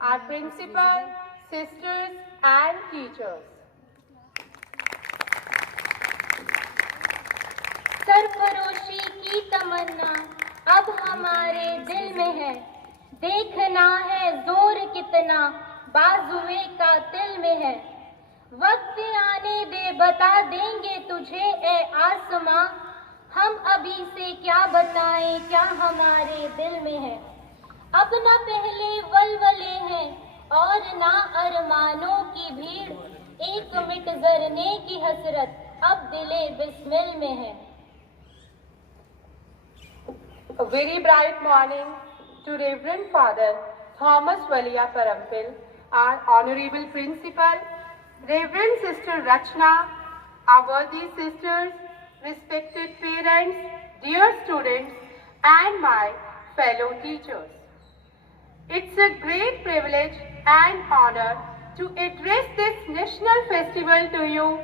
our principal, sisters and teachers. सरफरोशी की तमन्ना अब हमारे दिल में है, देखना है जोर कितना बाजुए का दिल में है। वक्त आने दे बता देंगे तुझे ए आसमां, हम अभी से क्या बताएं क्या हमारे दिल में है। अब न पहले वलवले हैं और ना अरमानों की भीड़, एक मिट जरने की हसरत अब दिले बिस्मिल में है। A very bright morning to Reverend Father Thomas Walia Parampil, our Honorable Principal, Reverend Sister Rachna, our worthy sisters, respected parents, dear students, and my fellow teachers. It's a great privilege and honor to address this national festival to you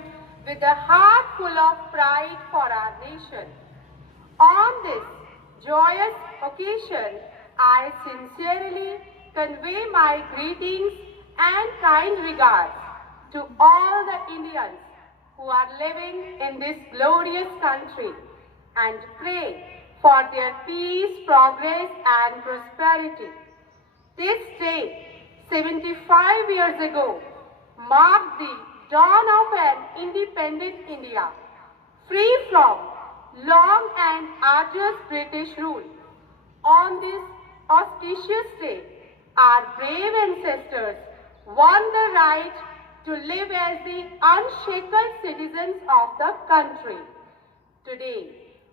with a heart full of pride for our nation. On this joyous occasion, I sincerely convey my greetings and kind regards to all the Indians who are living in this glorious country and pray for their peace, progress and prosperity. This day, 75 years ago, marked the dawn of an independent India, free from long and arduous British rule. On this auspicious day, our brave ancestors won the right to live as the unshackled citizens of the country. Today,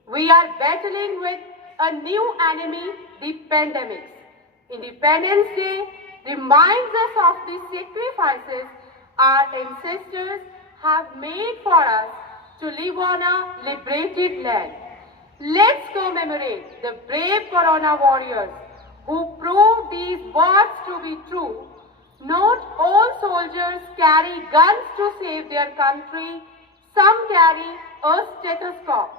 we are battling with a new enemy, the pandemics. Independence Day reminds us of the sacrifices our ancestors have made for us to live on a liberated land. Let's commemorate the brave Corona warriors who proved these words to be true. Not all soldiers carry guns to save their country. Some carry a stethoscope.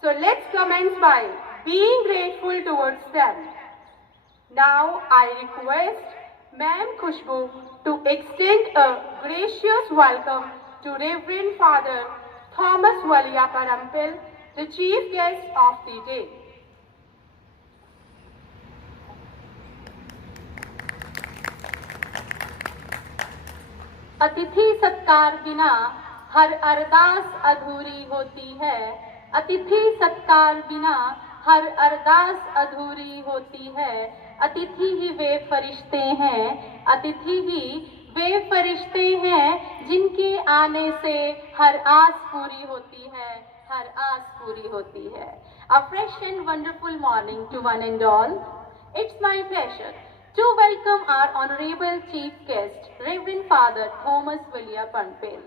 So let's commence by being grateful towards them. Now I request Ma'am Khushbu to extend a gracious welcome to Reverend Father Thomas Walia Parampil, the chief guest of the day. अतिथि सत्कार बिना हर अरदास अधूरी होती है। अतिथि सत्कार बिना हर अरदास अधूरी होती है। अतिथि ही वे फरिश्ते हैं, अतिथि ही वे फरिश्ते हैं जिनके आने से हर आस पूरी होती है, हर आस पूरी होती है। A fresh and wonderful morning to one and all. It's my pleasure to welcome our honorable chief guest, Reverend Father Thomas Walia Parampil.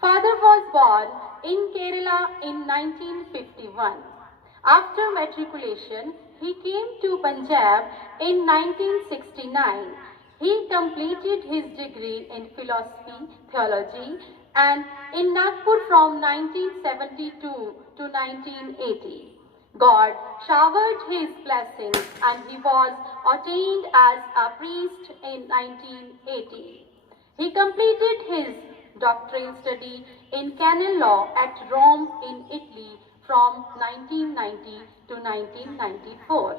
Father was born in Kerala in 1951. After matriculation, he came to Punjab in 1969. He completed his degree in philosophy, theology, and in Nagpur from 1972 to 1980. God showered his blessings and he was ordained as a priest in 1980. He completed his doctoral study in canon law at Rome in Italy from 1990 to 1994.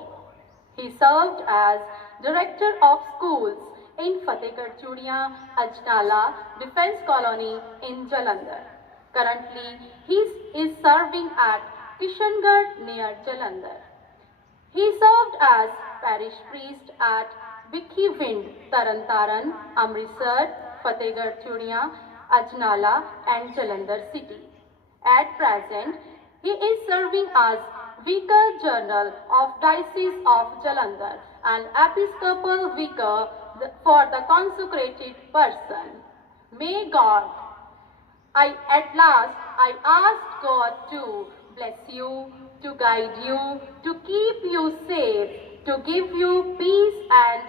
He served as Director of Schools in Fatehgarh Chudiyan, Ajnala Defence Colony in Jalandhar. Currently, he is serving at Kishangarh near Jalandhar. He served as parish priest at Vikhi Wind, Tarantaran, Amritsar, Fatehgarh Chudiyan, Ajnala and Jalandhar city. At present, he is serving as Vicar General of Diocese of Jalandhar and Episcopal Vicar for the consecrated person. May God, at last I ask God to bless you, to guide you, to keep you safe, to give you peace and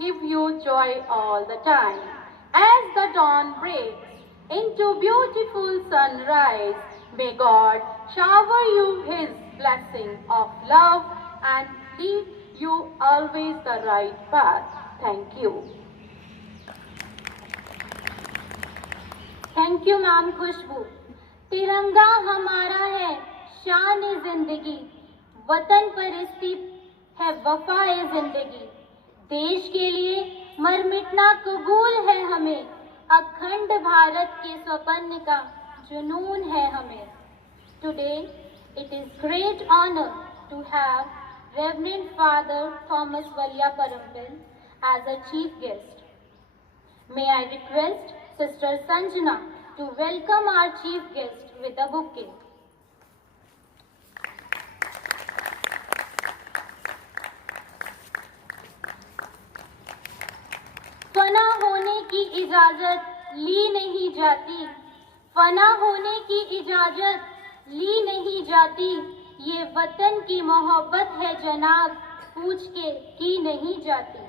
give you joy all the time. As the dawn breaks into beautiful sunrise, may God shower you His blessing of love and lead you always the right path. Thank you. Thank you ma'am Khushboo. तिरंगा हमारा है शान जिंदगी, वतन परस्ती है वफाए जिंदगी। देश के लिए मर मिटना कबूल है हमें, अखंड भारत के स्वप्न का जुनून है हमें। Today it is great honor to have Reverend Father Thomas Valia Parampil as a chief guest. May I request Sister Sanjana to welcome our chief guest with a bouquet. फना होने की इजाजत ली नहीं जाती, फना होने की इजाजत ली नहीं जाती, ये वतन की मोहब्बत है जनाब, पूछ के की नहीं जाती।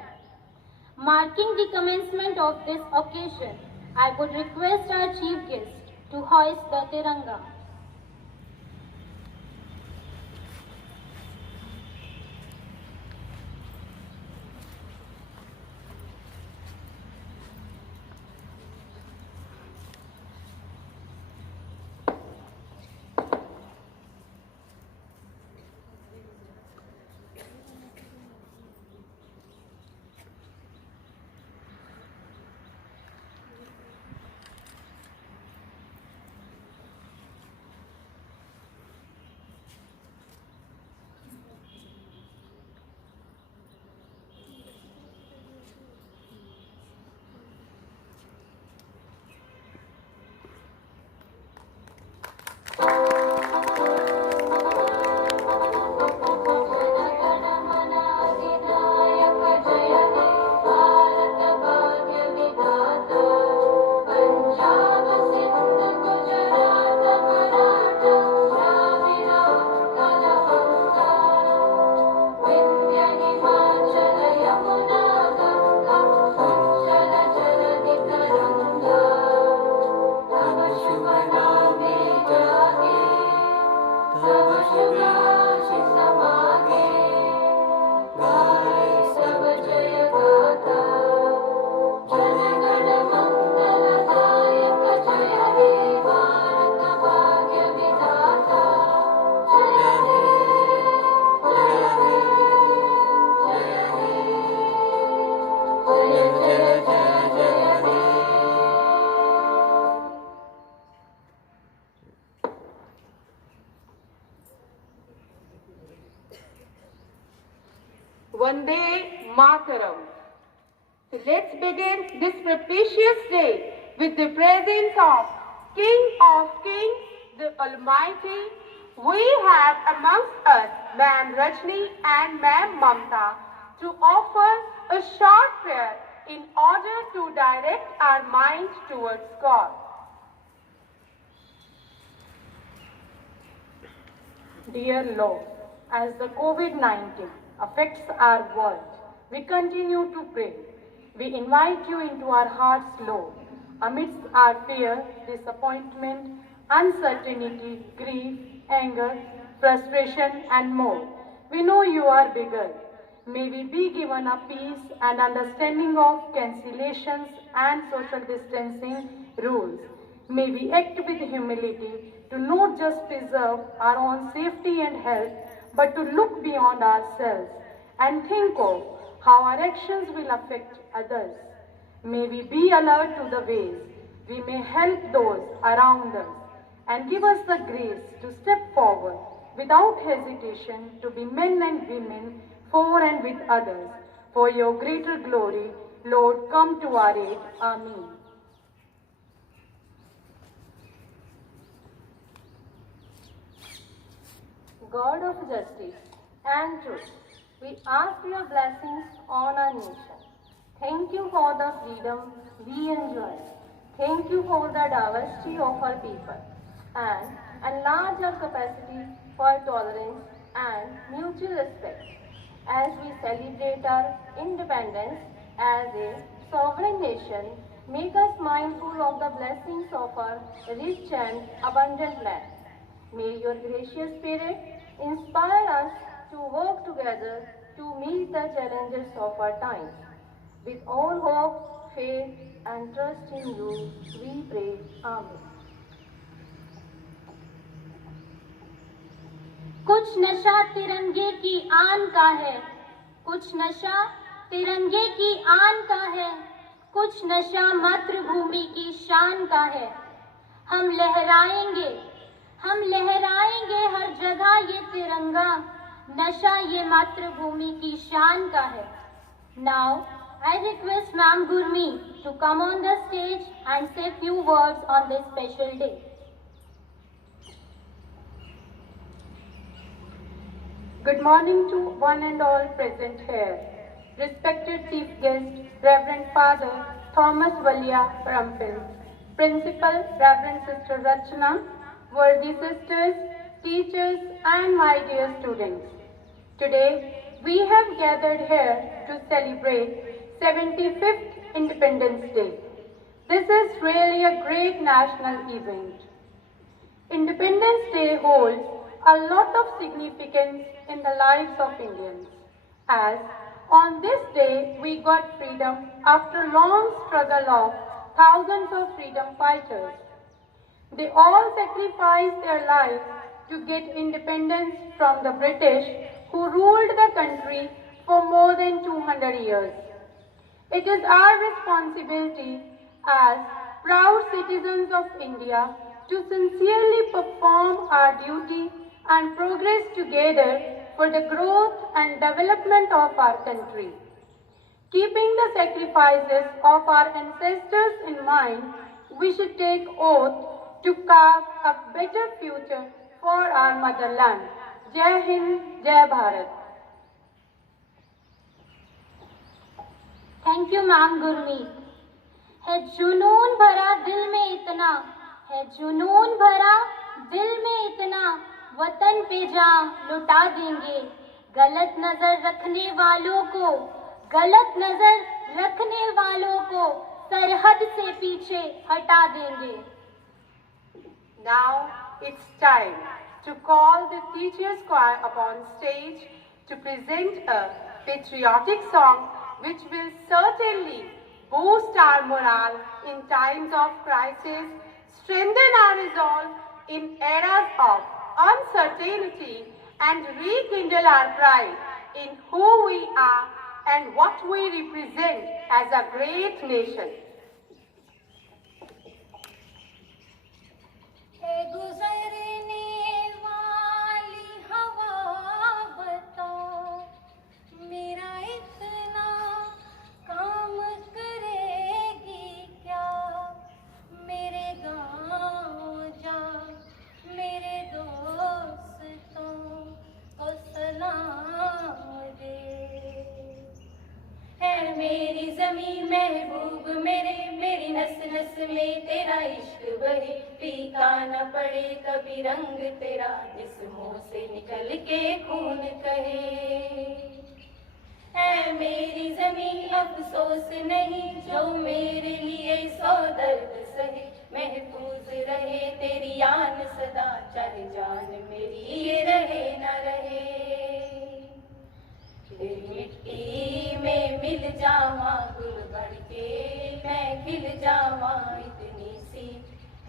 Marking the commencement of this occasion, I would request our chief guest to hoist the Tiranga. Vande Mataram. So let's begin this propitious day with the presence of Kings, the Almighty. We have amongst us Ma'am Rajni and Ma'am Mamta to offer a short prayer in order to direct our mind towards God. Dear Lord, as the COVID-19 affects our world, we continue to pray. We invite you into our hearts, Lord. Amidst our fear, disappointment, uncertainty, grief, anger, frustration, and more, we know you are bigger. May we be given a peace and understanding of cancellations and social distancing rules. May we act with humility to not just preserve our own safety and health, but to look beyond ourselves and think of how our actions will affect others. May we be alert to the ways we may help those around us and give us the grace to step forward without hesitation to be men and women for and with others. For your greater glory, Lord, come to our aid. Amen. God of justice and truth, we ask your blessings on our nation. Thank you for the freedom we enjoy. Thank you for the diversity of our people and enlarge our capacity for tolerance and mutual respect as we celebrate our independence as a sovereign nation. Make us mindful of the blessings of our rich and abundant land. May your gracious spirit inspire us to work together to meet the challenges of our times. With all hope, faith, and trust in you, we pray. Amen. कुछ नशा तिरंगे की आन का है, कुछ नशा तिरंगे की आन का है, कुछ नशा मातृभूमि की शान का है। हम लहराएंगे हर जगह ये तिरंगा, नशा ये मातृभूमि की शान का है। Now I request Ma'am Gurmeet to come on the stage and say few words on this special day. Good morning to one and all present here. Respected Chief Guest, Reverend Father Thomas Walia Parampil, Principal Reverend Sister Rachna, worthy sisters, teachers and my dear students. Today we have gathered here to celebrate 75th Independence Day. This is really a great national event. Independence Day holds a lot of significance in the lives of Indians, as on this day we got freedom after long struggle of thousands of freedom fighters. They all sacrificed their lives to get independence from the British who ruled the country for more than 200 years. It is our responsibility as proud citizens of India to sincerely perform our duty and progress together for the growth and development of our country. Keeping the sacrifices of our ancestors in mind, we should take oath to carve a better future for our motherland. Jai Hind, Jai Bharat. Thank you, Ma'am Gurmeet. है जुनून भरा दिल में इतना, है जुनून भरा दिल में इतना, वतन पे जान लुटा देंगे। गलत नजर रखने वालों को, गलत नजर रखने वालों को सरहद से पीछे हटा देंगे। Now it's time to call the teachers choir upon stage to present a patriotic song which will certainly boost our morale in times of crisis, strengthen our resolve in eras of uncertainty, and rekindle our pride in who we are and what we represent as a great nation. गुजरने वाली हवा बता, मेरा इतना काम करेगी क्या? मेरे गाँव जा, मेरे दोस्तों को सलाम दे। है मेरी ज़मीं महबूब मेरे, मेरी नस नस में तेरा इश्क बहे। फीका न पड़े कभी रंग तेरा, जिस्मों से निकल के खून कहे। है मेरी ज़मीं अफसोस नहीं, जो मेरे लिए सौ दर्द सहे। महफूज रहे तेरी आन सदा, चाहे जान मेरी ये रहे न रहे। तेरी मिट्टी में मिल जावा गुल बढ़ के, मैं खिल जावा, इतनी सी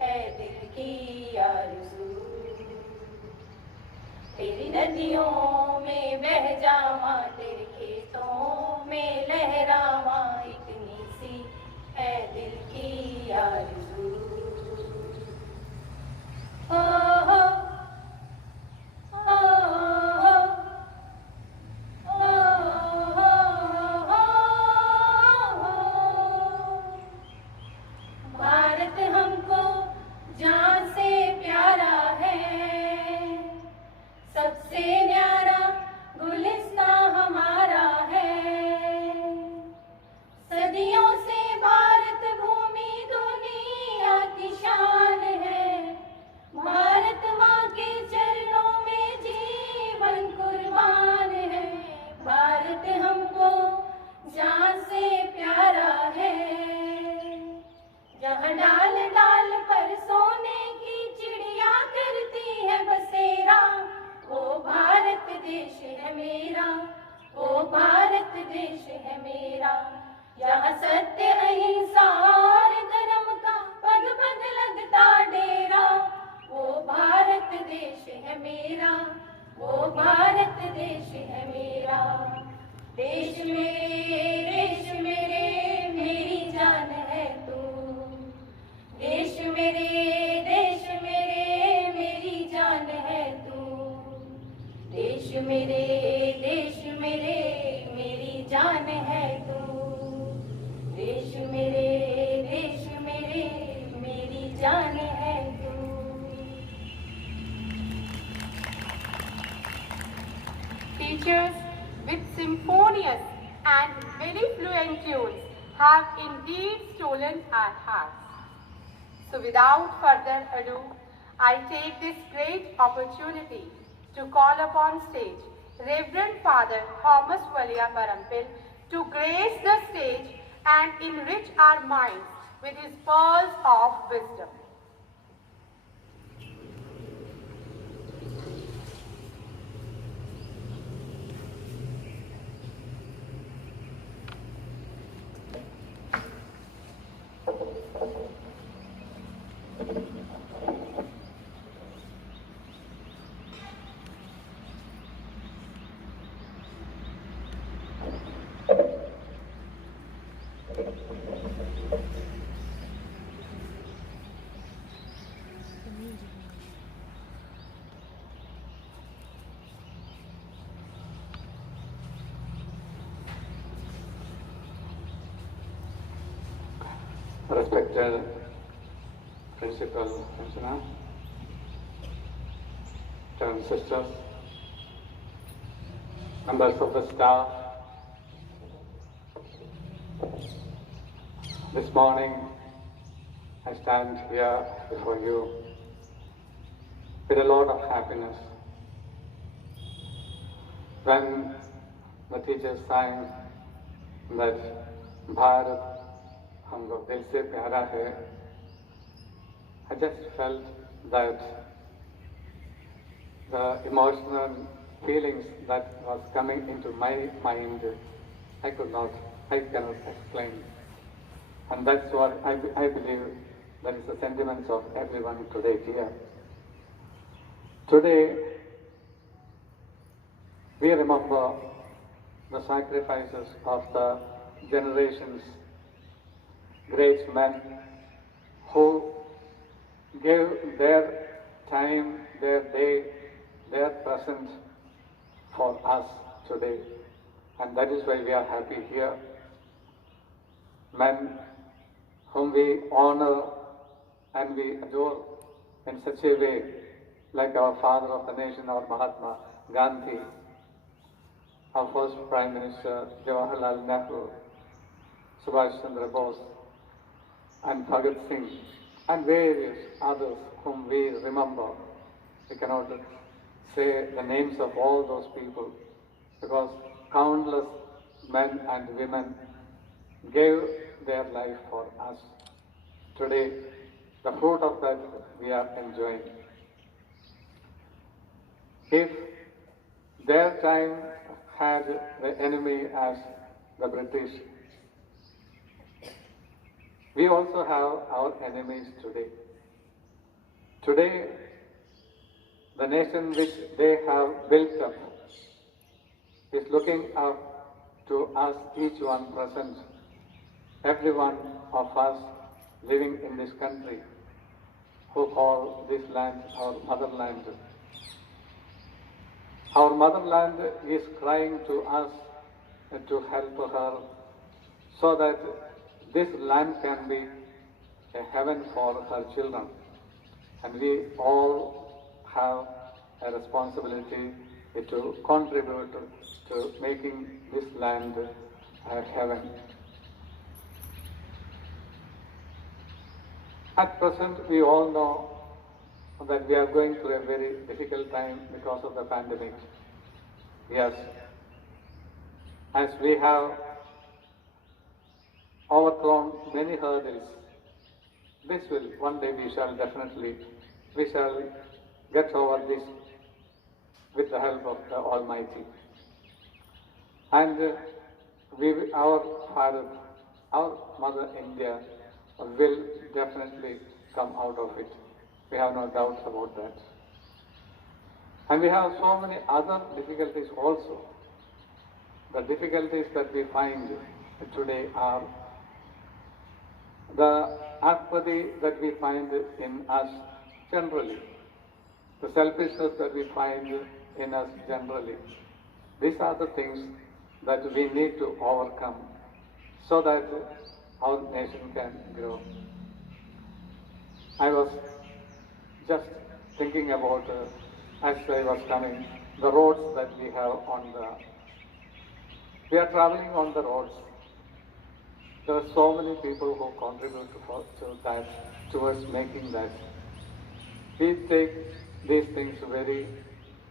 है दिल की आरज़ू। तेरी नदियों में बह जावा, तेरे खेतों में लहरावा, इतनी सी है दिल की आरज़ू। हो हो भारत हमको जान से प्यारा है, सबसे न्यारा गुलिस्तां देश मेरे मेरी जान है तू। देश मेरे मेरी जान है तू। देश मेरे मेरी जान है तू। देश मेरे मेरी जान है तू। Teachers with symphonious and very fluent tunes have indeed stolen our hearts. So without further ado, I take this great opportunity to call upon stage Reverend Father Thomas Valia Parampil to grace the stage and enrich our minds with his pearls of wisdom. Respected Principal Pensioner, Chairman Sisters, members of the staff, this morning I stand here before you with a lot of happiness. When the teachers sang that Bharat हमको दिल से प्यारा है, I just felt that the emotional feelings that was coming into my mind, I cannot explain. And that's what I believe that is the sentiments of everyone today here. Today, we remember the sacrifices of the generations, great men who gave their time, their day, their present for us today. And that is why we are happy here. Men whom we honor and we adore in such a way, like our father of the nation, our Mahatma Gandhi, our first Prime Minister Jawaharlal Nehru, Subhash Chandra Bose, and Bhagat Singh, and various others whom we remember. We cannot say the names of all those people because countless men and women gave their life for us. Today, the fruit of that we are enjoying. If their time had the enemy as the British, we also have our enemies today. Today, the nation which they have built up is looking up to us, each one present, every one of us living in this country, who call this land our motherland. Our motherland is crying to us to help her so that this land can be a heaven for her children. And we all have a responsibility to contribute to making this land a heaven. At present, we all know that we are going through a very difficult time because of the pandemic. Yes, as we have overthrown many hurdles, this will, one day we shall get over this with the help of the Almighty. And our Bharat, our Mother India will definitely come out of it. We have no doubts about that. And we have so many other difficulties also. the difficulties that we find today are the apathy that we find in us generally, the selfishness that we find in us generally. These are the things that we need to overcome so that our nation can grow. I was just thinking about, as I was coming, the roads that we have we are traveling on the roads. There are so many people who contribute to that, towards making that. We take these things very,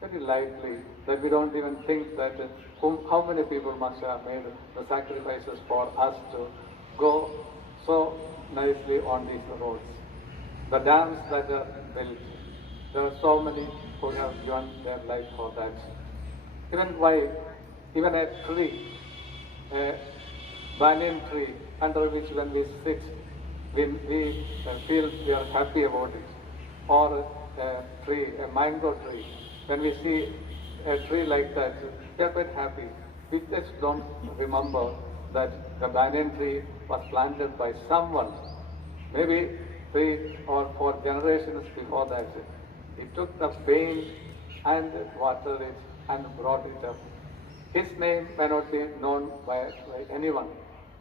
very lightly, that we don't even think that how many people must have made the sacrifices for us to go so nicely on these roads. The dams that are built, there are so many who have given their life for that. Even a tree, a banyan tree, under which when we sit, we feel we are happy about it. Or a tree, a mango tree, when we see a tree like that, we are quite happy. We just don't remember that the banyan tree was planted by someone, maybe 3 or 4 generations before that. He took the pain and watered it and brought it up. His name may not be known by anyone,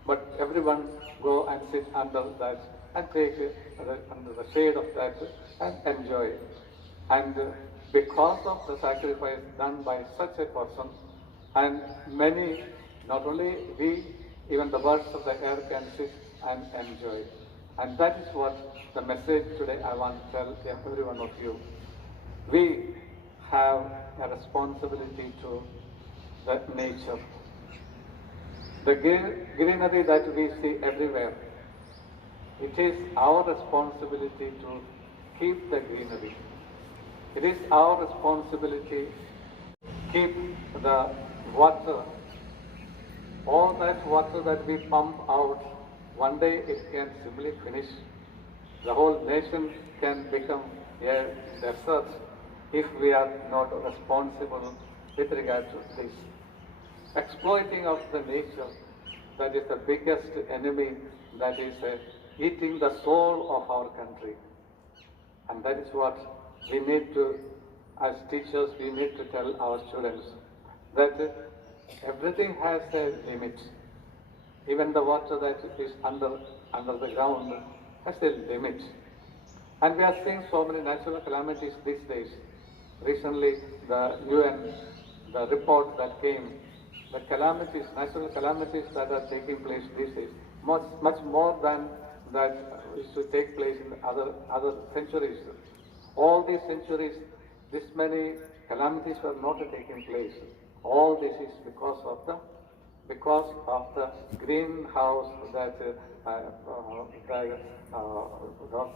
but everyone go and sit under that and take under the shade of that and enjoy it. And because of the sacrifice done by such a person, and many, not only we, even the birds of the air can sit and enjoy. And that is what the message today I want to tell every one of you. We have a responsibility to the nature. The greenery that we see everywhere, it is our responsibility to keep the greenery. It is our responsibility to keep the water. All that water that we pump out, one day it can simply finish. The whole nation can become a desert if we are not responsible with regard to this. Exploiting of the nature, that is the biggest enemy that is eating the soul of our country. And that is what we need to, as teachers, we need to tell our students, that everything has a limit. Even the water that is under the ground has a limit. And we are seeing so many natural calamities these days. Recently, the UN, the report that came, the calamities, natural calamities that are taking place these days, much more than that used to take place in other centuries. All these centuries, this many calamities were not taking place. All this is because of the greenhouse the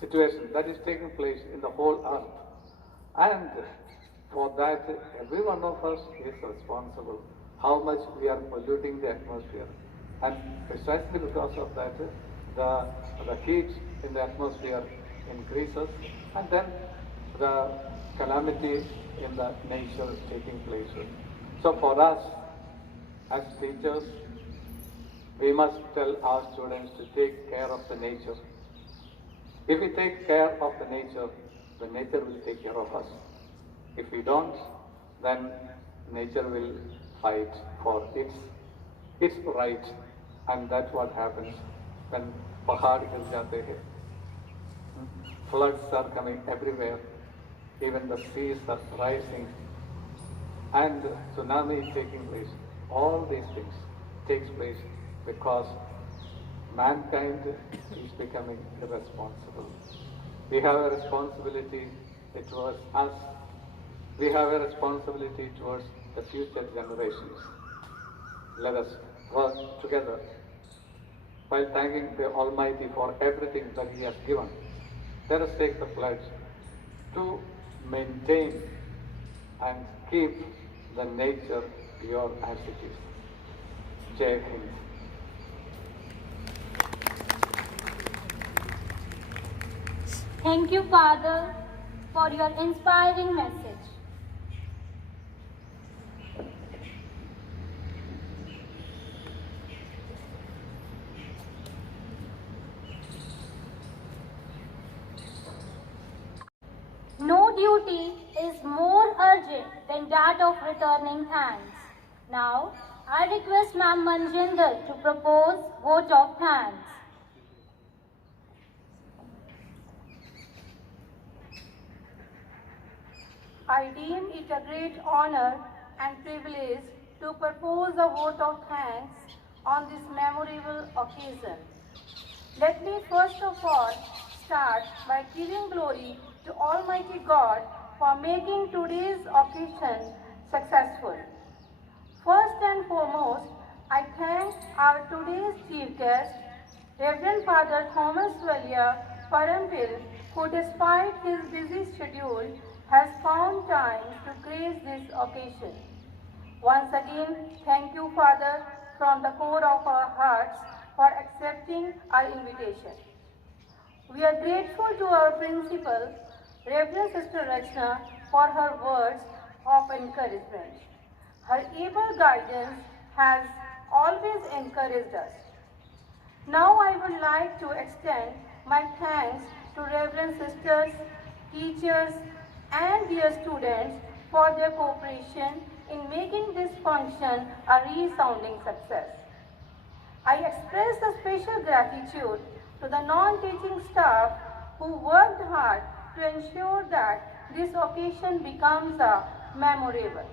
situation that is taking place in the whole earth. And for that, every one of us is responsible. How much we are polluting the atmosphere. And precisely because of that, the heat in the atmosphere increases, and then the calamity in the nature is taking place. So for us, as teachers, we must tell our students to take care of the nature. If we take care of the nature will take care of us. If we don't, then nature will fight for its right. And that's what happens when pahad hil jate hai. Floods are coming everywhere. Even the seas are rising. And tsunami is taking place. All these things takes place because mankind is becoming irresponsible. We have a responsibility towards us. We have a responsibility towards the future generations. Let us work together while thanking the Almighty for everything that He has given. Let us take the pledge to maintain and keep the nature pure as it is. Jai Hind. Thank you, Father, for your inspiring message. duty is more urgent than that of returning thanks. Now, I request Ma'am Manjinder to propose vote of thanks. I deem it a great honor and privilege to propose a vote of thanks on this memorable occasion. Let me first of all start by giving glory to Almighty God for making today's occasion successful. First and foremost, I thank our today's chief guest, Reverend Father Thomas Valia Parampil, who despite his busy schedule has found time to grace this occasion. Once again, thank you, Father, from the core of our hearts for accepting our invitation. We are grateful to our principal, Reverend Sister Rachna, for her words of encouragement. Her able guidance has always encouraged us. Now I would like to extend my thanks to Reverend Sisters, teachers, and dear students for their cooperation in making this function a resounding success. I express a special gratitude to the non-teaching staff who worked hard to ensure that this occasion becomes a memorable.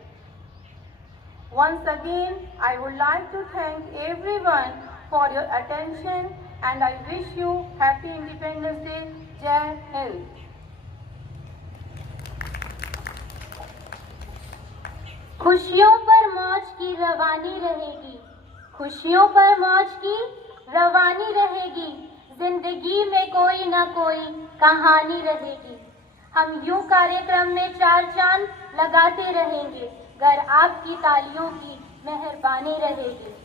Once again, I would like to thank everyone for your attention and I wish you Happy Independence Day. Jai Hind. खुशियों पर मौज की रवानी रहेगी, खुशियों पर मौज की रवानी रहेगी, जिंदगी में कोई ना कोई कहानी रहेगी। हम यूं कार्यक्रम में चार चांद लगाते रहेंगे, घर आपकी तालियों की मेहरबानी रहेगी।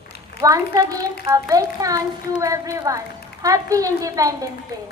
Once again, a big thanks to everyone. Happy Independence Day.